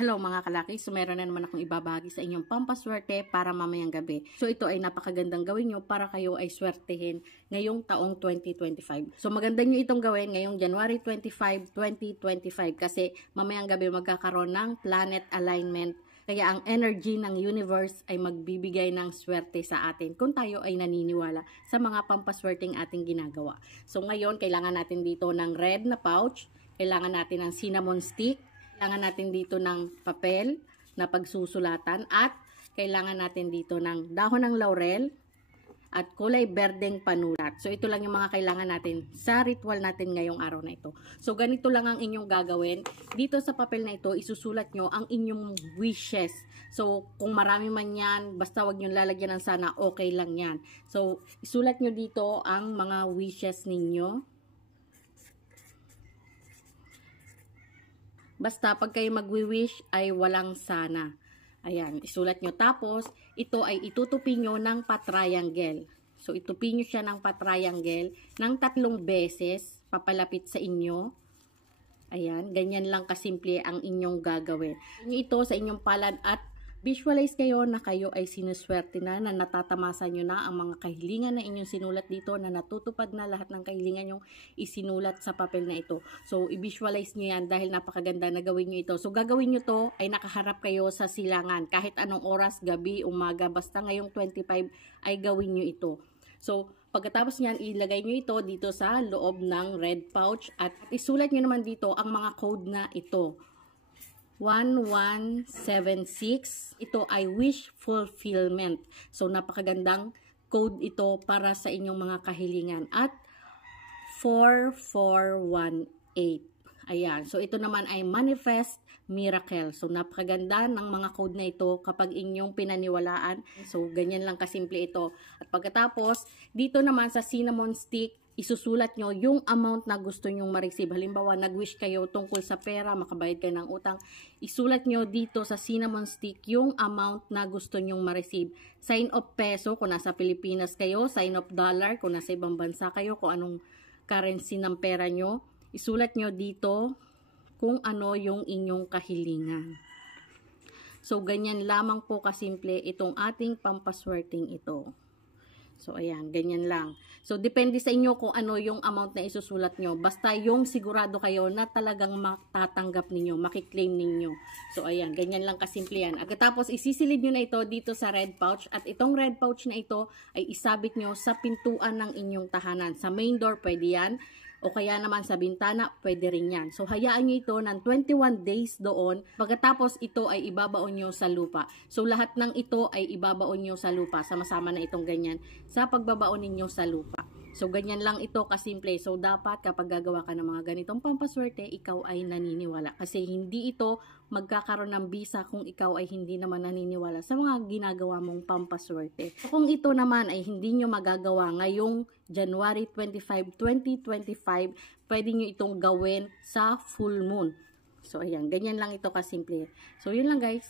Hello mga kalaki, so meron na naman akong ibabahagi sa inyong pampaswerte para mamayang gabi. So ito ay napakagandang gawin nyo para kayo ay swertehin ngayong taong 2025. So maganda nyo itong gawin ngayong January 25, 2025 kasi mamayang gabi magkakaroon ng planet alignment. Kaya ang energy ng universe ay magbibigay ng swerte sa atin kung tayo ay naniniwala sa mga pampaswerteng ating ginagawa. So ngayon, kailangan natin dito ng red na pouch, kailangan natin ng cinnamon stick, kailangan natin dito ng papel na pagsusulatan at kailangan natin dito ng dahon ng laurel at kulay berdeng panulat. So ito lang yung mga kailangan natin sa ritual natin ngayong araw na ito. So ganito lang ang inyong gagawin. Dito sa papel na ito, isusulat nyo ang inyong wishes. So kung marami man yan, basta wag nyo lalagyan ng sana, okay lang yan. So isulat nyo dito ang mga wishes ninyo. Basta pag kayo magwi-wish ay walang sana. Ayan, isulat nyo. Tapos, ito ay itutupi nyo ng pa-triangle. So, itupi nyo siya ng pa-triangle ng 3 beses papalapit sa inyo. Ayan, ganyan lang kasimple ang inyong gagawin. Ito sa inyong palad at visualize kayo na kayo ay sinuswerte na natatamasan nyo na ang mga kahilingan na inyong sinulat dito, na natutupad na lahat ng kahilingan nyong isinulat sa papel na ito. So, i-visualize nyo yan dahil napakaganda na gawin nyo ito. So, gagawin nyo to ay nakaharap kayo sa silangan. Kahit anong oras, gabi, umaga, basta ngayong 25 ay gawin nyo ito. So, pagkatapos nyan, ilagay nyo ito dito sa loob ng red pouch at isulat nyo naman dito ang mga code na ito. 1176. Ito ay wish fulfillment. So, napakagandang code ito para sa inyong mga kahilingan. At 4418. Ayan. So, ito naman ay manifest miracle. So, napakaganda ng mga code na ito kapag inyong pinaniwalaan. So, ganyan lang kasimple ito. At pagkatapos, dito naman sa cinnamon stick, isusulat nyo yung amount na gusto nyong ma-receive. Halimbawa, nag-wish kayo tungkol sa pera, makabayad kayo ng utang. Isulat nyo dito sa cinnamon stick yung amount na gusto nyong ma-receive. Sign of peso kung nasa Pilipinas kayo, sign of dollar kung nasa ibang bansa kayo, kung anong currency ng pera nyo. Isulat nyo dito kung ano yung inyong kahilingan. So, ganyan lamang po kasimple itong ating pampaswerteng ito. So, ayan, ganyan lang. So, depende sa inyo kung ano yung amount na isusulat nyo. Basta yung sigurado kayo na talagang matatanggap ninyo, makiklaim ninyo. So, ayan, ganyan lang kasimple yan. At tapos, isisilid nyo na ito dito sa red pouch. At itong red pouch na ito ay isabit nyo sa pintuan ng inyong tahanan. Sa main door, pwede yan. O kaya naman sa bintana, pwede rin yan. So, hayaan nyo ito ng 21 days doon. Pagkatapos, ito ay ibabaon nyo sa lupa. So, lahat ng ito ay ibabaon nyo sa lupa. Sama-sama na itong ganyan sa pagbabaon ninyo sa lupa. So, ganyan lang ito kasimple. So, dapat kapag gagawa ka ng mga ganitong pampaswerte, ikaw ay naniniwala. Kasi hindi ito magkakaroon ng bisa kung ikaw ay hindi naman naniniwala sa mga ginagawa mong pampaswerte. Kung ito naman ay hindi nyo magagawa ngayong January 25, 2025, pwede nyo itong gawin sa full moon. So, ayan. Ganyan lang ito kasimple. So, yun lang guys.